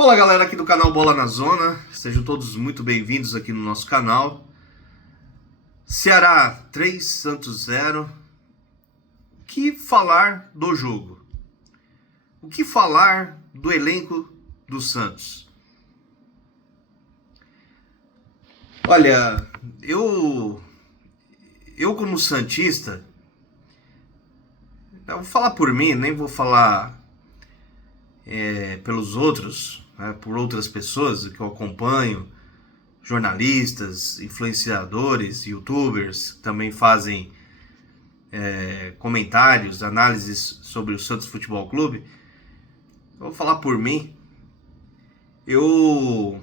Fala galera aqui do canal Bola na Zona, sejam todos muito bem-vindos aqui no nosso canal. Ceará 3, Santos 0. O que falar do jogo? O que falar do elenco do Santos? Olha, eu como santista, eu vou falar por mim, nem vou falar pelos outros, né, por outras pessoas que eu acompanho, jornalistas, influenciadores, youtubers, que também fazem comentários, análises sobre o Santos Futebol Clube. Eu vou falar por mim. Eu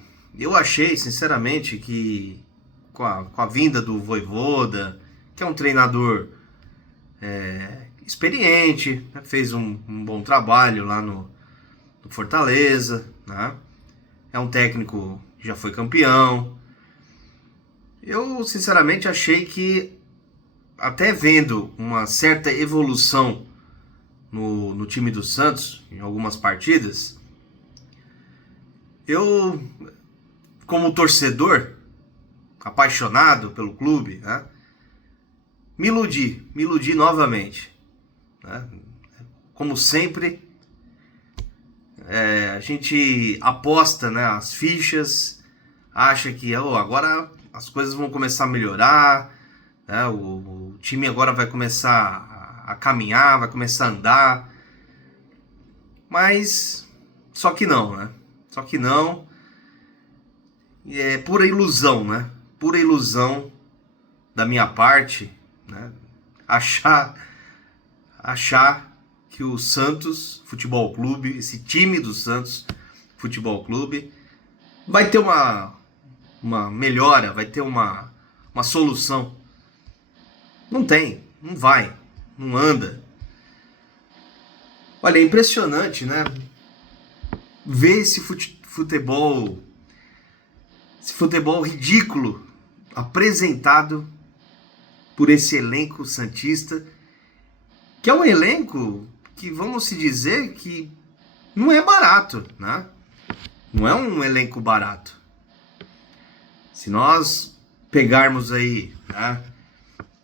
achei, sinceramente, que com a vinda do Vojvoda, que é um treinador experiente, né, fez um bom trabalho lá no Fortaleza, né? É um técnico que já foi campeão. Eu, sinceramente, achei que, até vendo uma certa evolução no time do Santos, em algumas partidas, eu, como torcedor, apaixonado pelo clube, né, me iludi novamente, né? Como sempre, a gente aposta, né, as fichas, acha que agora as coisas vão começar a melhorar, né, o time agora vai começar a caminhar, vai começar a andar, mas só que não, né? Só que não, é pura ilusão, né? Pura ilusão da minha parte, né? Achar que o Santos Futebol Clube, esse time do Santos Futebol Clube, vai ter uma melhora, vai ter uma solução. Não tem, não vai, não anda. Olha, é impressionante, né? Ver esse futebol ridículo apresentado por esse elenco santista, que é um elenco que, vamos se dizer, que não é barato, né? Não é um elenco barato. Se nós pegarmos aí, né,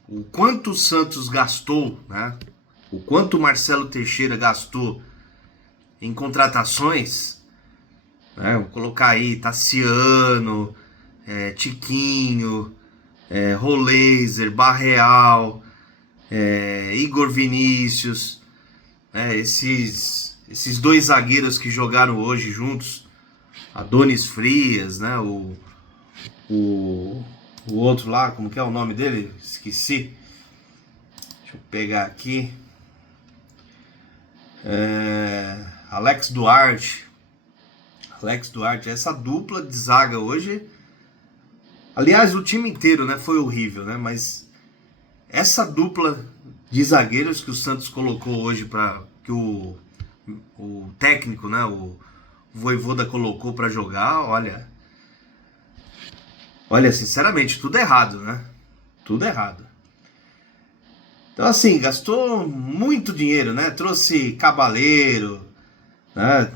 o quanto o Santos gastou, né, o quanto o Marcelo Teixeira gastou em contratações, né, vou colocar aí Tassiano, Tiquinho, Roleiser, Barreal, Igor Vinícius, esses dois zagueiros que jogaram hoje juntos, Adonis Frias, né, o outro lá, como que é o nome dele? Esqueci. Deixa eu pegar aqui. Alex Duarte. Essa dupla de zaga hoje. Aliás, o time inteiro, né, foi horrível, né? Mas essa dupla de zagueiros que o Santos colocou hoje, para que o técnico, né, o Vojvoda colocou para jogar, olha, sinceramente, tudo errado, né? Tudo errado. Então, assim, gastou muito dinheiro, né? Trouxe Cabaleiro, né?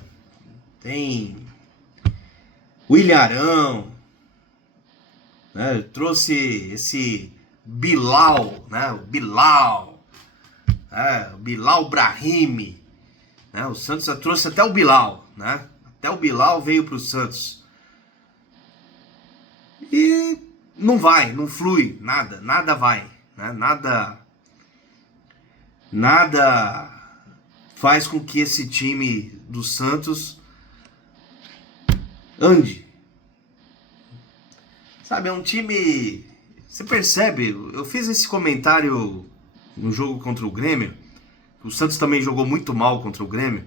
Tem William Arão, né? Trouxe esse Bilal, né? O Bilal Brahimi, né? O Santos já trouxe até o Bilal, né? Até o Bilal veio para o Santos. E não vai, não flui, nada vai, né? Nada faz com que esse time do Santos ande. Sabe, é um time... Você percebe, eu fiz esse comentário no jogo contra o Grêmio, o Santos também jogou muito mal contra o Grêmio,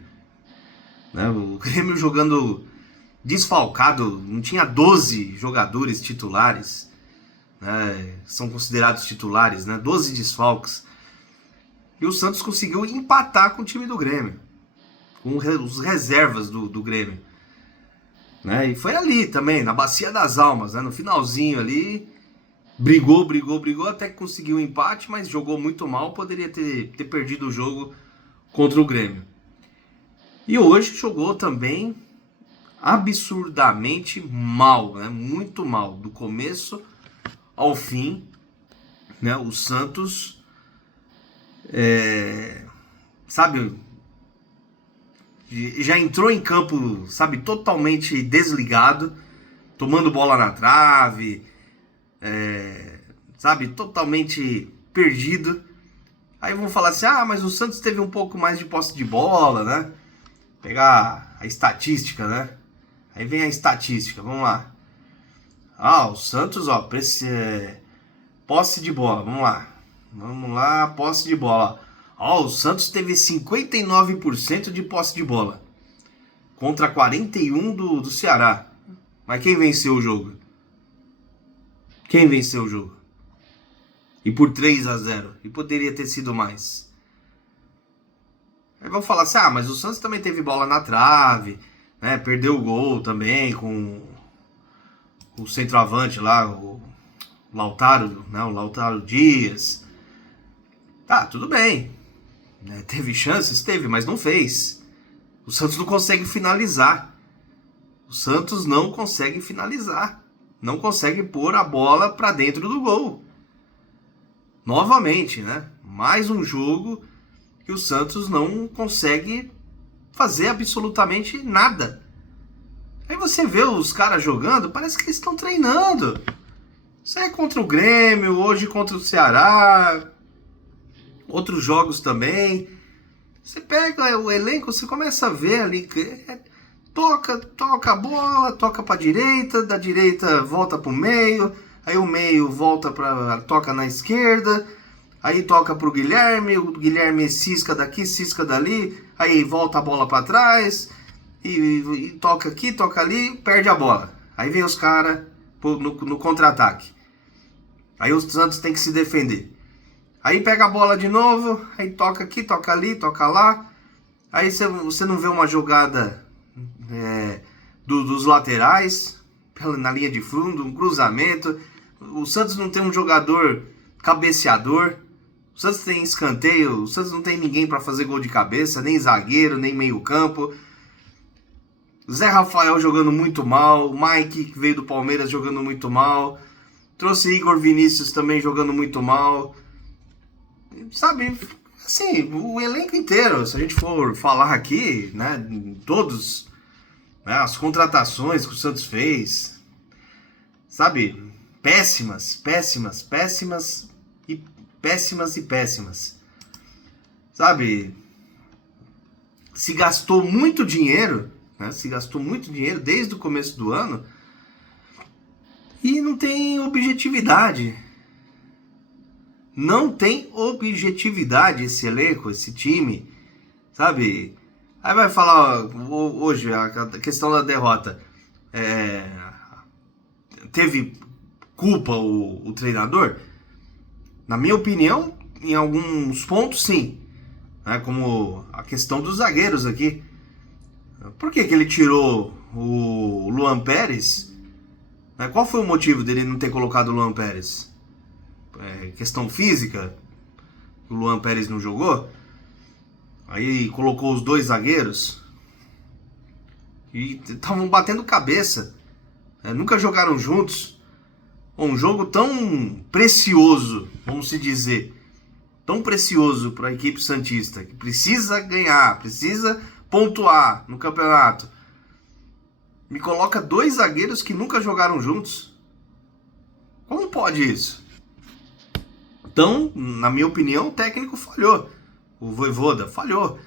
né? O Grêmio jogando desfalcado, não tinha 12 jogadores titulares, né? São considerados titulares, né? 12 desfalques. E o Santos conseguiu empatar com o time do Grêmio, com os reservas do Grêmio, né? E foi ali também, na Bacia das Almas, né? No finalzinho ali, brigou, até que conseguiu um empate, mas jogou muito mal, poderia ter perdido o jogo contra o Grêmio. E hoje jogou também absurdamente mal, né? Muito mal, do começo ao fim, né? O Santos, sabe, já entrou em campo, sabe, totalmente desligado, tomando bola na trave, sabe, totalmente perdido. Aí vão falar assim, mas o Santos teve um pouco mais de posse de bola, né? Pegar a estatística, né? Aí vem a estatística, vamos lá. O Santos, posse de bola, vamos lá. Vamos lá, posse de bola. O Santos teve 59% de posse de bola. Contra 41% do Ceará. Mas quem venceu o jogo? Quem venceu o jogo? E por 3-0. E poderia ter sido mais. Aí vão falar assim, mas o Santos também teve bola na trave, né? Perdeu o gol também com o centroavante lá, o Lautaro, né? O Lautaro Dias. Tá, tudo bem. Né? Teve chances? Teve, mas não fez. O Santos não consegue finalizar. O Santos não consegue finalizar. Não consegue pôr a bola pra dentro do gol. Novamente, né? Mais um jogo que o Santos não consegue fazer absolutamente nada. Aí você vê os caras jogando, parece que eles estão treinando. Isso é contra o Grêmio, hoje contra o Ceará, outros jogos também. Você pega o elenco, você começa a ver ali, toca a bola, toca pra direita, da direita volta pro meio, aí o meio volta toca na esquerda, aí toca pro Guilherme, o Guilherme cisca daqui, cisca dali, aí volta a bola para trás, e toca aqui, toca ali, perde a bola. Aí vem os caras no contra-ataque. Aí o Santos tem que se defender. Aí pega a bola de novo, aí toca aqui, toca ali, toca lá. Aí você não vê uma jogada dos laterais, na linha de fundo, um cruzamento. O Santos não tem um jogador cabeceador. O Santos tem escanteio, o Santos não tem ninguém para fazer gol de cabeça, nem zagueiro, nem meio campo. Zé Rafael jogando muito mal, Mike que veio do Palmeiras jogando muito mal, trouxe Igor Vinícius também jogando muito mal. Sabe, assim, o elenco inteiro, se a gente for falar aqui, né, todos, né, as contratações que o Santos fez, sabe, péssimas e péssimas. Sabe, se gastou muito dinheiro, né, desde o começo do ano e não tem objetividade. Não tem objetividade esse elenco, esse time, sabe? Aí vai falar hoje a questão da derrota. Teve culpa o treinador? Na minha opinião, em alguns pontos sim. Como a questão dos zagueiros aqui. Por que ele tirou o Luan Pérez? Qual foi o motivo dele não ter colocado o Luan Pérez? Questão física? O Luan Pérez não jogou? Aí colocou os dois zagueiros e estavam batendo cabeça. Nunca jogaram juntos. Um jogo tão precioso, vamos se dizer, tão precioso para a equipe santista, que precisa ganhar, precisa pontuar no campeonato. Me coloca dois zagueiros que nunca jogaram juntos. Como pode isso? Então, na minha opinião, o técnico falhou. O Vojvoda falhou.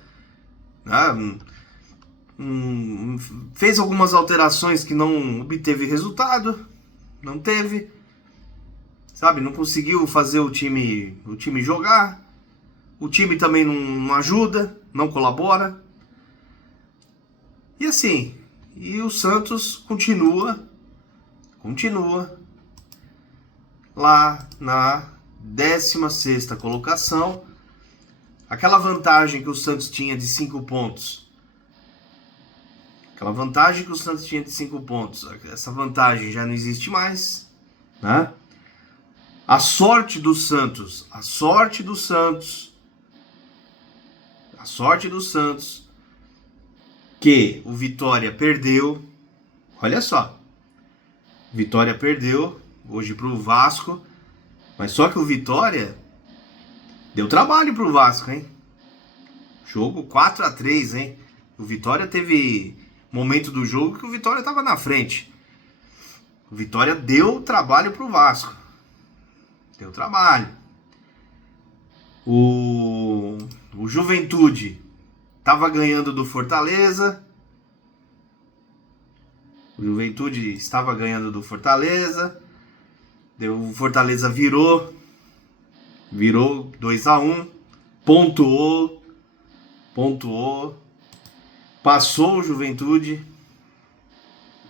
Fez algumas alterações que não obteve resultado. Não teve. Sabe, não conseguiu fazer o time jogar. O time também não ajuda, não colabora. E assim, o Santos continua lá na 16ª colocação. Aquela vantagem que o Santos tinha de 5 pontos. Essa vantagem já não existe mais, né? A sorte do Santos, que o Vitória perdeu, olha só. Vitória perdeu hoje pro Vasco, mas só que o Vitória deu trabalho pro Vasco, hein? Jogo 4-3, hein? O Vitória teve momento do jogo que o Vitória estava na frente. O Vitória deu trabalho pro Vasco. Deu trabalho. O Juventude estava ganhando do Fortaleza. O Juventude estava ganhando do Fortaleza. O Fortaleza virou 2-1. Pontuou. Passou o Juventude.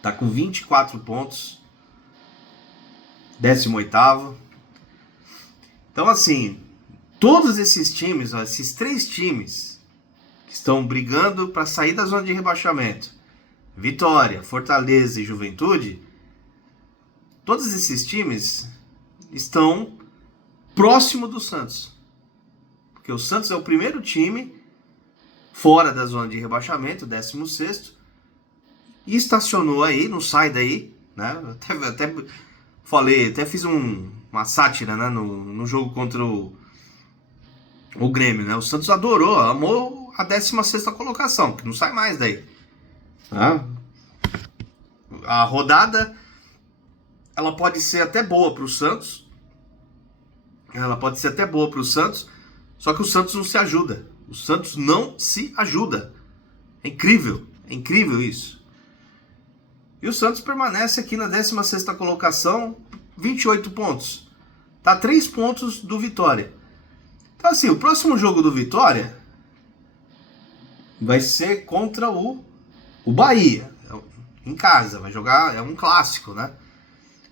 Tá com 24 pontos. 18º. Então, assim, todos esses times, ó, esses 3 times que estão brigando para sair da zona de rebaixamento, Vitória, Fortaleza e Juventude, todos esses times estão próximo do Santos. Porque o Santos é o primeiro time fora da zona de rebaixamento, 16º, e estacionou aí, não sai daí, né? Até falei, até fiz uma sátira, né, no jogo contra o Grêmio, né? O Santos amou a 16ª colocação, que não sai mais daí. Tá? A rodada, ela pode ser até boa para o Santos. Só que o Santos não se ajuda. O Santos não se ajuda. É incrível isso. E o Santos permanece aqui na 16ª colocação, 28 pontos. Tá 3 pontos do Vitória. Então assim, o próximo jogo do Vitória vai ser contra o Bahia. Em casa, vai jogar, é um clássico, né?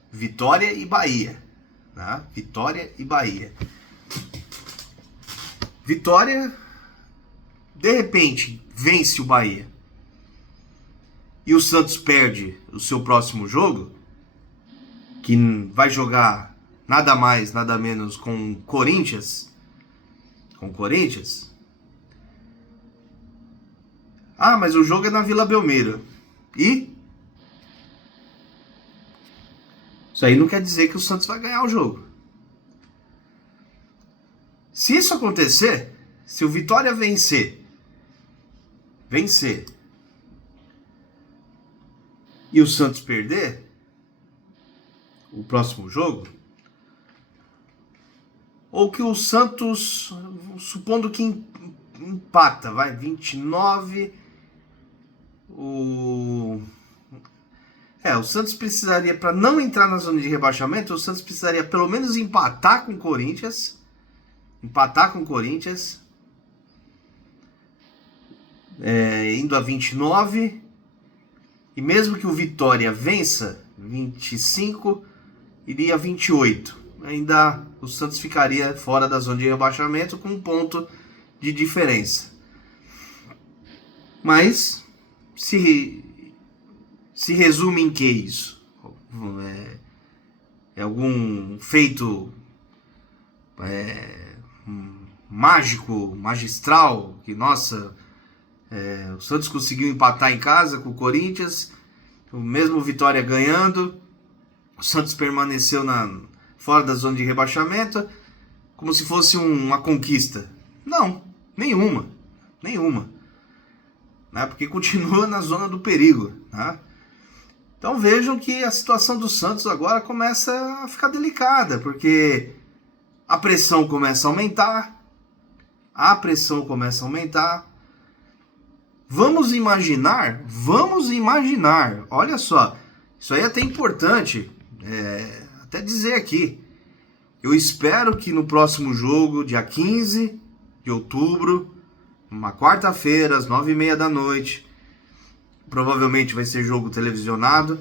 Vitória e Bahia. Né? Vitória e Bahia. Vitória, de repente, vence o Bahia. E o Santos perde o seu próximo jogo, que vai jogar nada mais, nada menos com Corinthians. Ah, mas o jogo é na Vila Belmiro. E isso aí não quer dizer que o Santos vai ganhar o jogo. Se isso acontecer, se o Vitória vencer e o Santos perder o próximo jogo, ou que o Santos, supondo que empata, vai, 29, o Santos precisaria, para não entrar na zona de rebaixamento, o Santos precisaria pelo menos empatar com o Corinthians, indo a 29, e mesmo que o Vitória vença 25, iria a 28. Ainda o Santos ficaria fora da zona de rebaixamento com 1 ponto de diferença. Mas se resume em que isso? É algum feito mágico, magistral, que nossa, o Santos conseguiu empatar em casa com o Corinthians, o mesmo Vitória ganhando, o Santos permaneceu fora da zona de rebaixamento, como se fosse uma conquista. Não, nenhuma. Né? Porque continua na zona do perigo. Né? Então vejam que a situação do Santos agora começa a ficar delicada, porque a pressão começa a aumentar. Vamos imaginar, olha só, isso aí é até importante, até dizer aqui. Eu espero que no próximo jogo, dia 15 de outubro, uma quarta-feira, às 9h30 da noite, provavelmente vai ser jogo televisionado.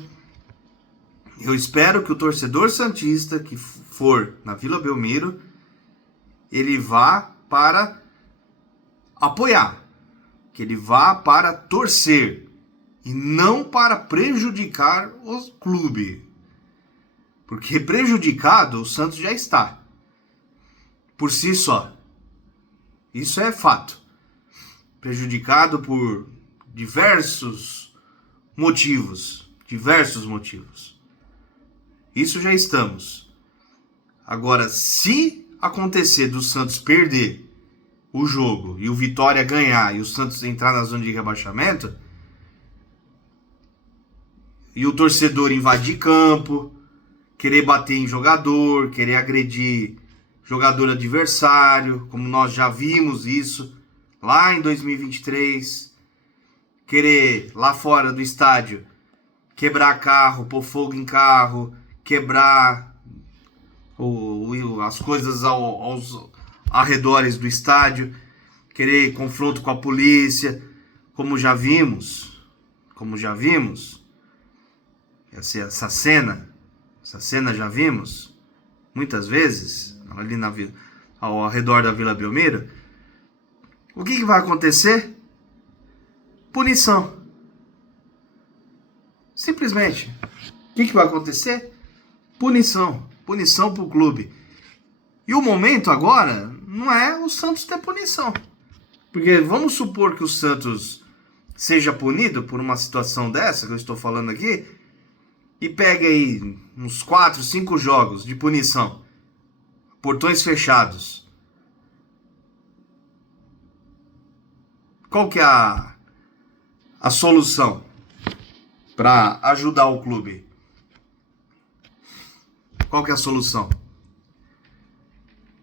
Eu espero que o torcedor santista que for na Vila Belmiro, ele vá para apoiar, que ele vá para torcer e não para prejudicar o clube. Porque prejudicado o Santos já está, por si só. Isso é fato. Prejudicado por diversos motivos. Diversos motivos. Isso já estamos. Agora, se acontecer do Santos perder o jogo e o Vitória ganhar e o Santos entrar na zona de rebaixamento, e o torcedor invadir campo, querer bater em jogador, querer agredir jogador adversário, como nós já vimos isso lá em 2023, querer lá fora do estádio quebrar carro, pôr fogo em carro, quebrar as coisas aos arredores do estádio, querer confronto com a polícia, como já vimos, essa cena já vimos muitas vezes ali ao redor da Vila Belmiro. O que vai acontecer? Punição. Simplesmente. O que vai acontecer? Punição. Punição pro clube. E o momento agora não é o Santos ter punição. Porque vamos supor que o Santos seja punido por uma situação dessa que eu estou falando aqui e pegue aí uns 4, 5 jogos de punição. Portões fechados. Qual que é a solução para ajudar o clube? Qual que é a solução?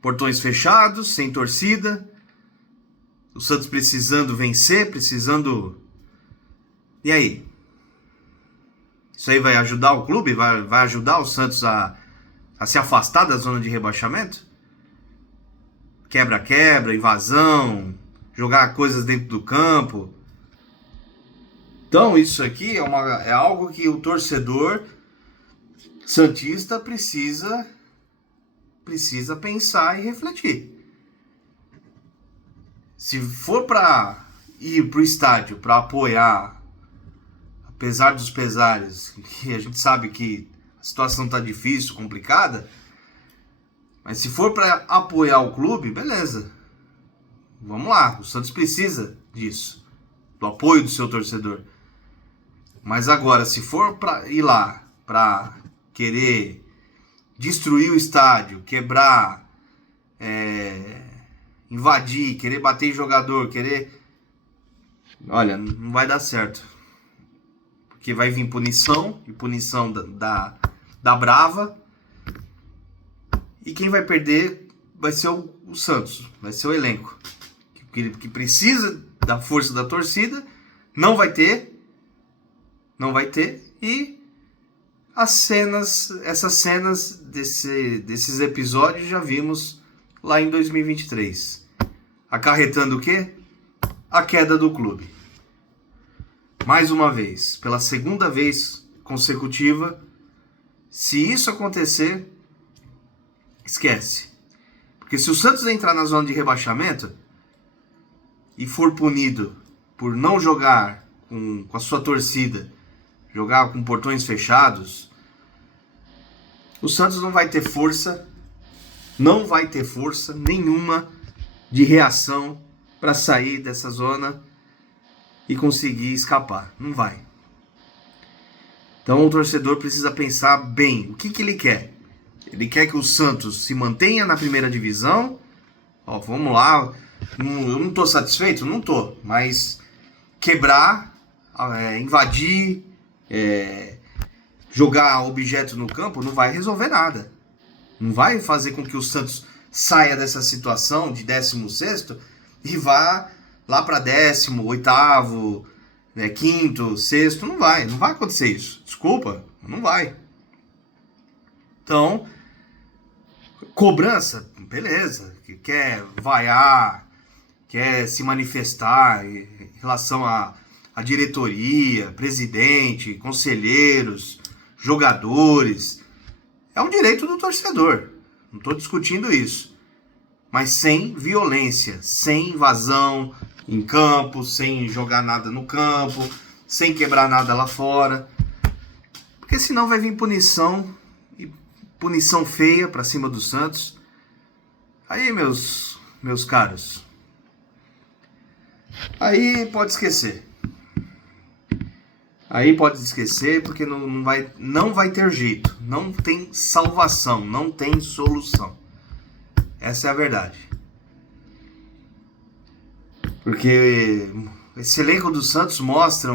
Portões fechados, sem torcida, o Santos precisando vencer, precisando... E aí? Isso aí vai ajudar o clube? Vai ajudar o Santos a se afastar da zona de rebaixamento? Quebra-quebra, invasão, jogar coisas dentro do campo. Então isso aqui é algo que o torcedor santista precisa pensar e refletir. Se for para ir para o estádio para apoiar, apesar dos pesares, que a gente sabe que a situação está difícil, complicada, mas se for para apoiar o clube, beleza. Vamos lá, o Santos precisa disso, do apoio do seu torcedor. Mas agora, se for para ir lá para querer destruir o estádio, quebrar, invadir, querer bater em jogador, olha, não vai dar certo. Porque vai vir punição, e punição da brava. E quem vai perder vai ser o Santos, vai ser o elenco. Que precisa da força da torcida, não vai ter. E essas cenas desses episódios já vimos lá em 2023. Acarretando o quê? A queda do clube. Mais uma vez, pela segunda vez consecutiva, se isso acontecer, esquece. Porque se o Santos entrar na zona de rebaixamento e for punido por não jogar com a sua torcida, jogar com portões fechados, o Santos não vai ter força nenhuma de reação para sair dessa zona e conseguir escapar. Não vai. Então o torcedor precisa pensar bem o que ele quer. Ele quer que o Santos se mantenha na primeira divisão. Vamos lá. Eu não estou satisfeito? Não estou. Mas quebrar, invadir, jogar objeto no campo não vai resolver nada. Não vai fazer com que o Santos saia dessa situação de 16º e vá lá para 18º, 5º, 6º. Não vai acontecer isso. Desculpa, não vai. Então, cobrança, beleza. Quer vaiar, quer se manifestar em relação à diretoria, presidente, conselheiros, jogadores. É um direito do torcedor. Não estou discutindo isso. Mas sem violência, sem invasão em campo, sem jogar nada no campo, sem quebrar nada lá fora. Porque senão vai vir punição, e punição feia para cima do Santos. Aí, meus caros, aí pode esquecer. aí pode esquecer, porque não vai ter jeito. Não tem salvação, não tem solução. Essa é a verdade. Porque esse elenco do Santos mostra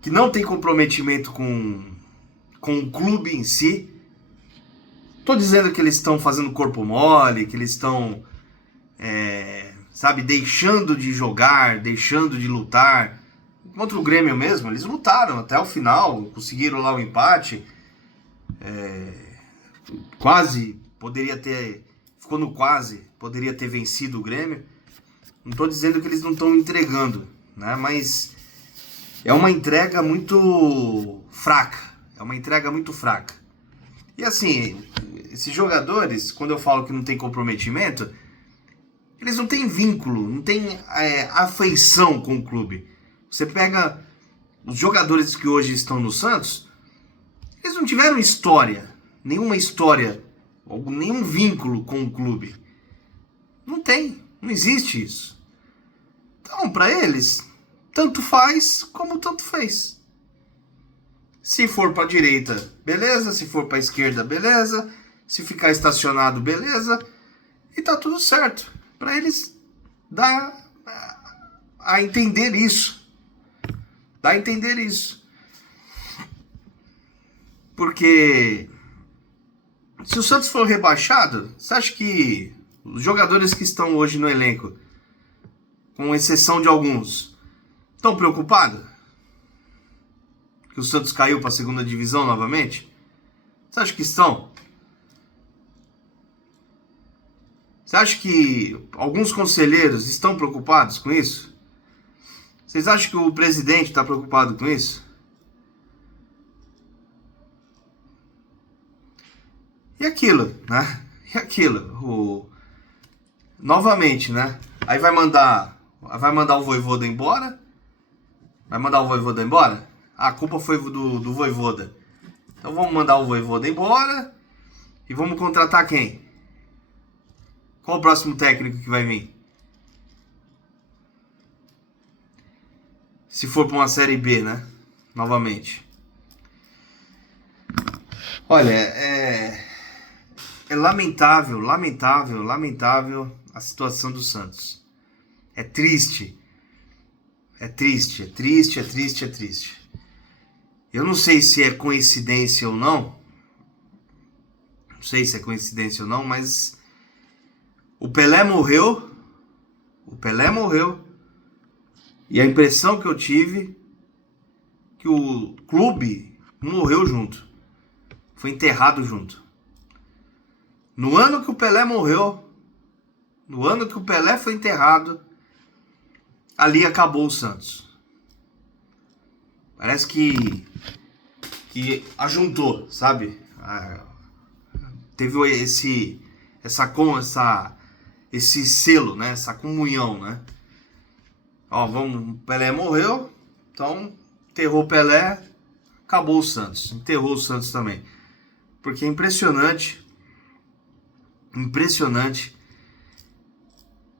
que não tem comprometimento com o clube em si. Tô dizendo que eles estão fazendo corpo mole, que eles estão, deixando de jogar, deixando de lutar. Contra o Grêmio mesmo, eles lutaram até o final, conseguiram lá o empate. Quase, ficou no quase, poderia ter vencido o Grêmio. Não tô dizendo que eles não estão entregando, né? Mas é uma entrega muito fraca. E assim, esses jogadores, quando eu falo que não tem comprometimento, eles não têm vínculo, não têm afeição com o clube. Você pega os jogadores que hoje estão no Santos, eles não tiveram nenhuma história, ou nenhum vínculo com o clube. Não existe isso. Então, para eles, tanto faz como tanto fez. Se for para a direita, beleza. Se for para a esquerda, beleza. Se ficar estacionado, beleza. E tá tudo certo. Para eles, dá a entender isso. Porque se o Santos for rebaixado, você acha que os jogadores que estão hoje no elenco, com exceção de alguns, estão preocupados? Que o Santos caiu para a segunda divisão novamente? Você acha que estão? Você acha que alguns conselheiros estão preocupados com isso? Vocês acham que o presidente está preocupado com isso? E aquilo, né? Novamente, né? Aí vai mandar o Vojvoda embora? A culpa foi do Vojvoda. Então vamos mandar o Vojvoda embora e vamos contratar quem? Qual o próximo técnico que vai vir? Se for para uma Série B, né? Novamente. Olha, é lamentável a situação do Santos. É triste. Eu não sei se é coincidência ou não. Mas o Pelé morreu. E a impressão que eu tive que o clube morreu junto. Foi enterrado junto. No ano que o Pelé morreu, no ano que o Pelé foi enterrado, ali acabou o Santos. Parece que ajuntou, sabe? Teve esse selo, né? Essa comunhão, né? O Pelé morreu, então enterrou o Pelé, acabou o Santos. Enterrou o Santos também. Porque é impressionante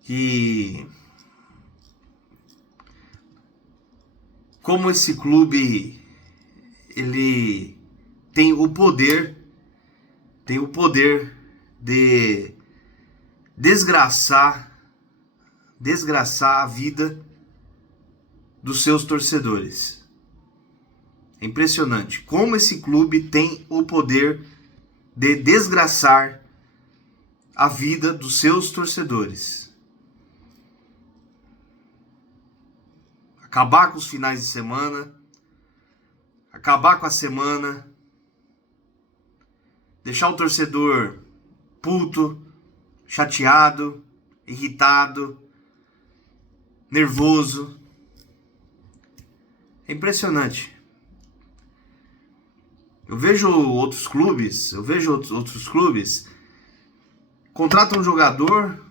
que como esse clube ele tem o poder de desgraçar a vida dos seus torcedores. É impressionante como esse clube tem o poder de desgraçar a vida dos seus torcedores. Acabar com os finais de semana, acabar com a semana, deixar o torcedor puto, chateado, irritado, nervoso. É impressionante. Eu vejo outros clubes, contratam um jogador,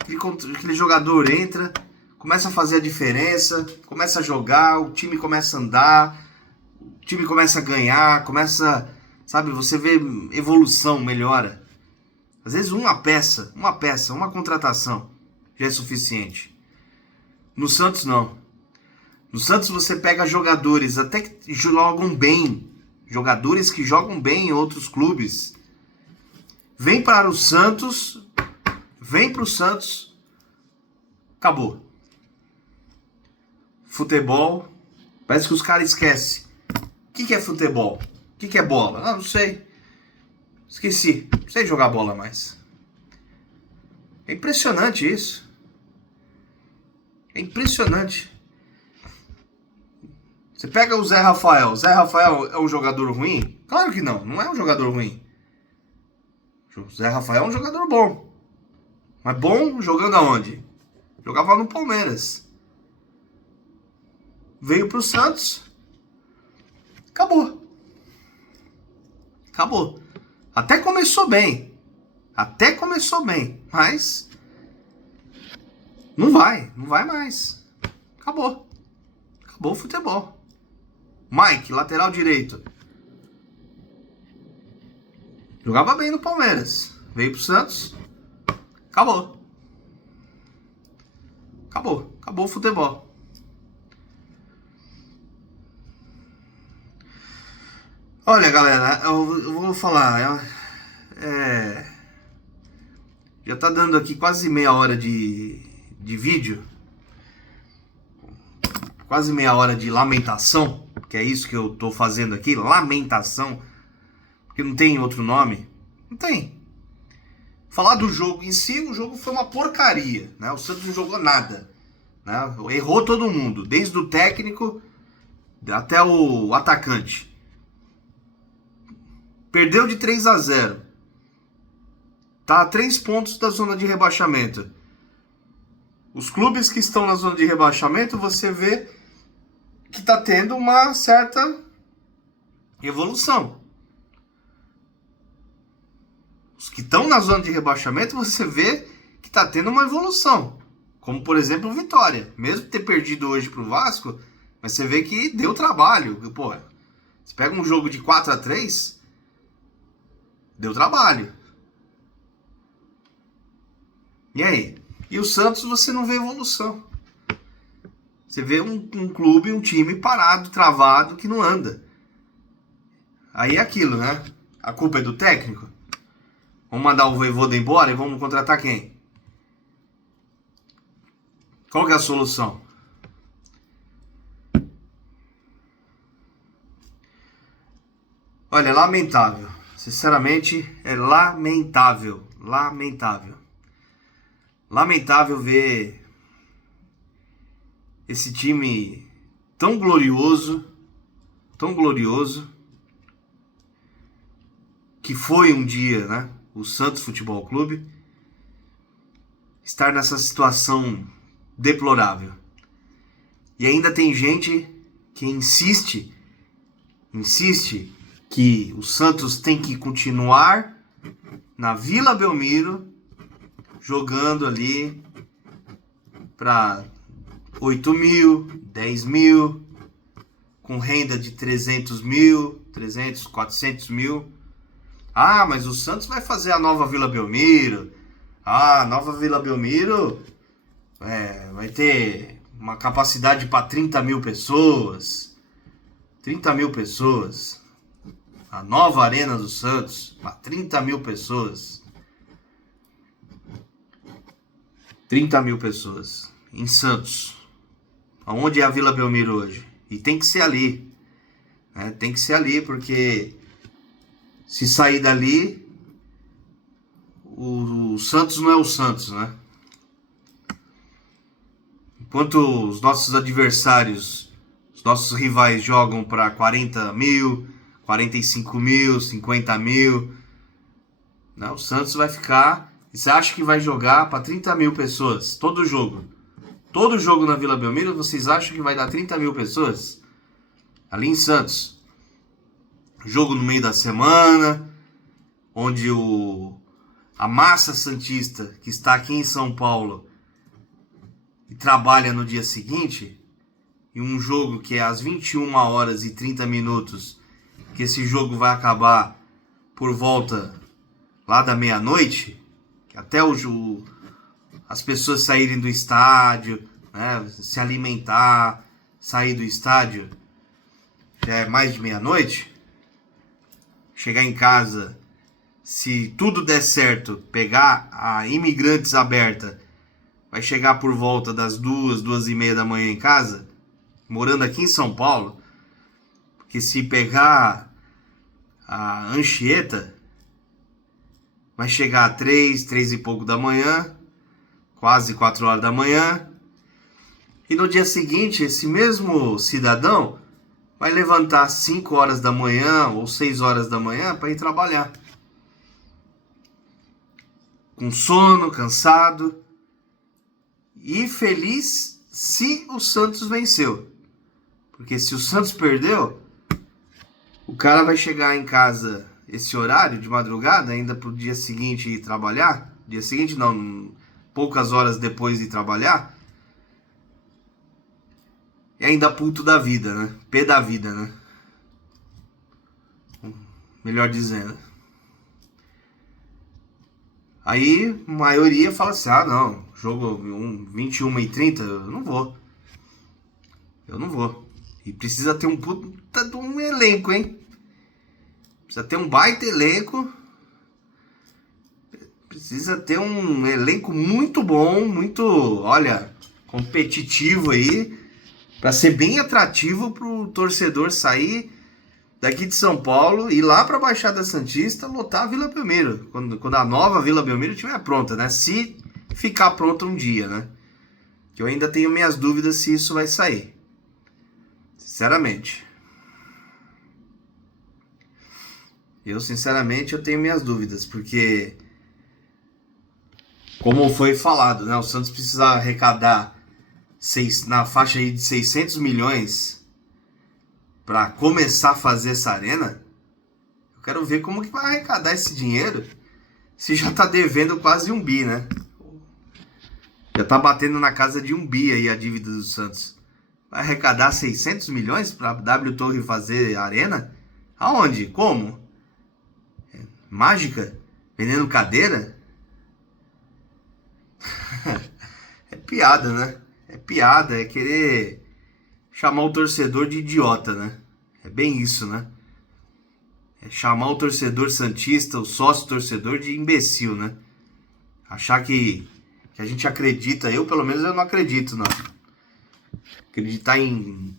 aquele jogador entra, começa a fazer a diferença, começa a jogar, o time começa a andar, o time começa a ganhar, você vê evolução, melhora. Às vezes uma contratação já é suficiente. No Santos não. No Santos você pega jogadores até que jogam bem, jogadores que jogam bem em outros clubes. Vem para o Santos, acabou. Futebol, parece que os caras esquecem. O que é futebol? O que é bola? Ah, não sei. Esqueci, não sei jogar bola mais. É impressionante isso. É impressionante. Você pega o Zé Rafael. O Zé Rafael é um jogador ruim? Claro que não, não é um jogador ruim. O Zé Rafael é um jogador bom. Mas bom jogando aonde? Jogava no Palmeiras. Veio pro Santos. Acabou. Acabou. Até começou bem. Mas não vai mais. Acabou o futebol. Mike, lateral direito. Jogava bem no Palmeiras. Veio pro Santos. Acabou o futebol. Olha, galera, eu vou falar. Já tá dando aqui quase meia hora de vídeo. Quase meia hora de lamentação. Que é isso que eu tô fazendo aqui. Lamentação. Porque não tem outro nome. Não tem. Falar do jogo em si, o jogo foi uma porcaria. Né? O Santos não jogou nada. Né? Errou todo mundo. Desde o técnico até o atacante. Perdeu de 3-0. Tá a 3 pontos da zona de rebaixamento. Os clubes que estão na zona de rebaixamento, você vê que tá tendo uma certa evolução. Os que estão na zona de rebaixamento, você vê que tá tendo uma evolução. Como, por exemplo, o Vitória. Mesmo ter perdido hoje pro Vasco, mas você vê que deu trabalho. Pô, você pega um jogo de 4-3... Deu trabalho. E aí? E o Santos você não vê evolução. Você vê um clube, um time parado, travado, que não anda. Aí é aquilo, né? A culpa é do técnico? Vamos mandar o Vojvoda embora e vamos contratar quem? Qual que é a solução? Olha, é lamentável. Sinceramente, é lamentável. Lamentável ver esse time tão glorioso, que foi um dia, né? O Santos Futebol Clube, estar nessa situação deplorável. E ainda tem gente que insiste que o Santos tem que continuar na Vila Belmiro, jogando ali para 8 mil, 10 mil, com renda de 300 mil, 300, 400 mil. Ah, mas o Santos vai fazer a nova Vila Belmiro. Ah, a nova Vila Belmiro vai ter uma capacidade para 30 mil pessoas. 30 mil pessoas. A nova Arena do Santos, para 30 mil pessoas. 30 mil pessoas em Santos. Aonde é a Vila Belmiro hoje? E tem que ser ali. Né? Tem que ser ali, porque se sair dali, o Santos não é o Santos, né? Enquanto os nossos adversários, os nossos rivais jogam para 40 mil, 45 mil, 50 mil, né? O Santos vai ficar... E você acha que vai jogar para 30 mil pessoas? Todo jogo. Todo jogo na Vila Belmiro, vocês acham que vai dar 30 mil pessoas? Ali em Santos. Jogo no meio da semana, onde a massa santista que está aqui em São Paulo e trabalha no dia seguinte, e um jogo que é às 21 horas e 30 minutos, que esse jogo vai acabar por volta lá da meia-noite, que até as pessoas saírem do estádio, né, se alimentar, sair do estádio, já é mais de meia-noite, chegar em casa, se tudo der certo, pegar a Imigrantes aberta, vai chegar por volta das 2h30 da manhã em casa, morando aqui em São Paulo, porque se pegar a Anchieta, vai chegar a 3 e pouco da manhã, quase 4 horas da manhã, e no dia seguinte, esse mesmo cidadão vai levantar às 5 horas da manhã ou 6 horas da manhã para ir trabalhar. Com sono, cansado e feliz se o Santos venceu. Porque se o Santos perdeu, o cara vai chegar em casa esse horário de madrugada, ainda pro dia seguinte ir trabalhar. Dia seguinte não, poucas horas depois de ir trabalhar. E ainda puto da vida, né? Pé da vida, né? Melhor dizendo. Aí, a maioria fala assim, não, jogo 21h30, eu não vou. Eu não vou. E precisa ter um puta de um elenco, hein? Precisa ter um baita elenco. Precisa ter um elenco muito bom, muito, olha, competitivo aí, para ser bem atrativo pro torcedor sair daqui de São Paulo e ir lá para a Baixada Santista lotar a Vila Belmiro, quando a nova Vila Belmiro estiver pronta, né? Se ficar pronta um dia, né? Que eu ainda tenho minhas dúvidas se isso vai sair. Sinceramente. Eu tenho minhas dúvidas, porque como foi falado, né? O Santos precisa arrecadar na faixa aí de 600 milhões para começar a fazer essa arena. Eu quero ver como que vai arrecadar esse dinheiro se já tá devendo quase 1 bi, né? Já tá batendo na casa de 1 bi aí a dívida do Santos. Vai arrecadar 600 milhões para W Torre fazer arena? Aonde? Como? Mágica? Vendendo cadeira? É piada, né? É piada, é querer chamar o torcedor de idiota, né? É bem isso, né? É chamar o torcedor santista, o sócio torcedor de imbecil, né? Achar que a gente acredita, eu pelo menos eu não acredito, não. Acreditar em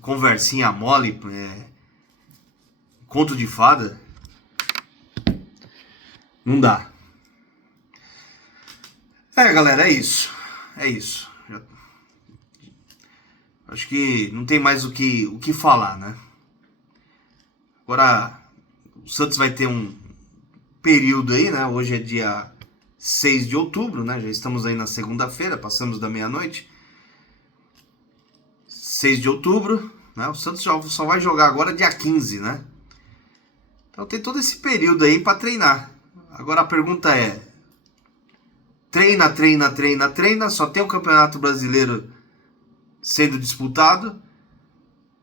conversinha mole, conto de fada, não dá. Galera, é isso. É isso. Acho que não tem mais o que falar, né? Agora, o Santos vai ter um período aí, né? Hoje é dia 6 de outubro, né? Já estamos aí na segunda-feira, passamos da meia-noite. 6 de outubro, né? O Santos só vai jogar agora dia 15, né? Então tem todo esse período aí para treinar. Agora a pergunta é: treina, só tem o Campeonato Brasileiro sendo disputado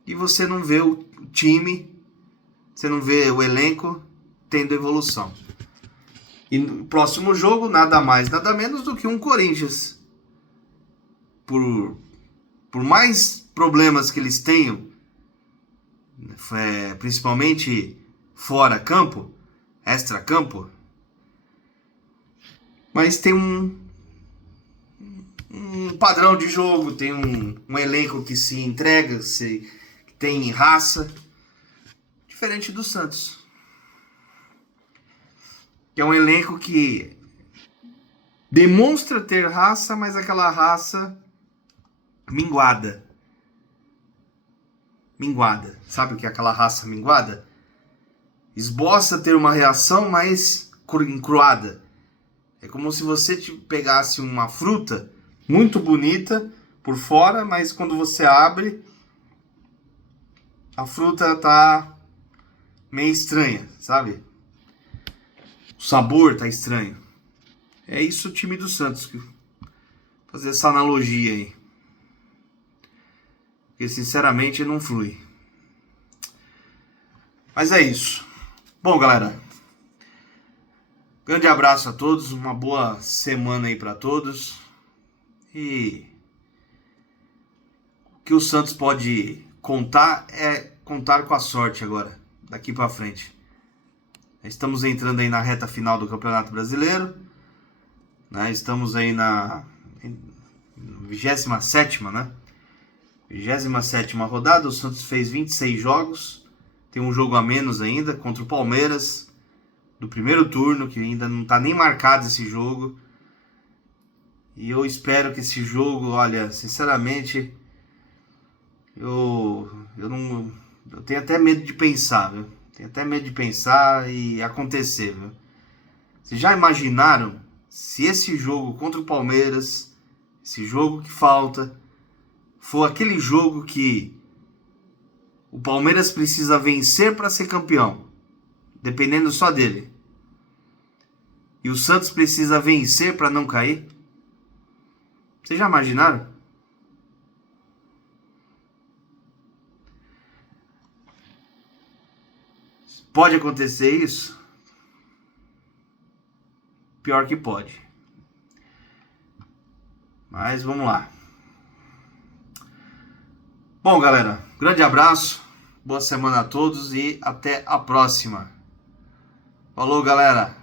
e você não vê o time, você não vê o elenco tendo evolução. E no próximo jogo, nada mais, nada menos do que um Corinthians. Por mais problemas que eles tenham, principalmente fora campo, extra campo, mas tem um padrão de jogo, tem um elenco que se entrega, que tem raça, diferente do Santos, que é um elenco que demonstra ter raça, mas aquela raça minguada. Sabe o que é aquela raça minguada? Esboça ter uma reação, mas encruada. É como se você pegasse uma fruta muito bonita por fora, mas quando você abre, a fruta tá meio estranha, sabe? O sabor tá estranho. É isso o time do Santos. Vou fazer essa analogia aí. Porque sinceramente não flui. Mas é isso. Bom, galera. Grande abraço a todos. Uma boa semana aí pra todos. E que o Santos pode contar é contar com a sorte agora, daqui para frente. Estamos entrando aí na reta final do Campeonato Brasileiro, né? Estamos aí na 27ª, né? 27ª rodada. O Santos fez 26 jogos, tem um jogo a menos ainda contra o Palmeiras, do primeiro turno, que ainda não está nem marcado esse jogo. E eu espero que esse jogo, olha, sinceramente, eu tenho até medo de pensar, viu? Tenho até medo de pensar e acontecer, viu? Vocês já imaginaram se esse jogo contra o Palmeiras, esse jogo que falta, for aquele jogo que o Palmeiras precisa vencer para ser campeão, dependendo só dele, e o Santos precisa vencer para não cair? Vocês já imaginaram? Pode acontecer isso? Pior que pode. Mas vamos lá. Bom, galera, grande abraço, boa semana a todos e até a próxima. Falou, galera!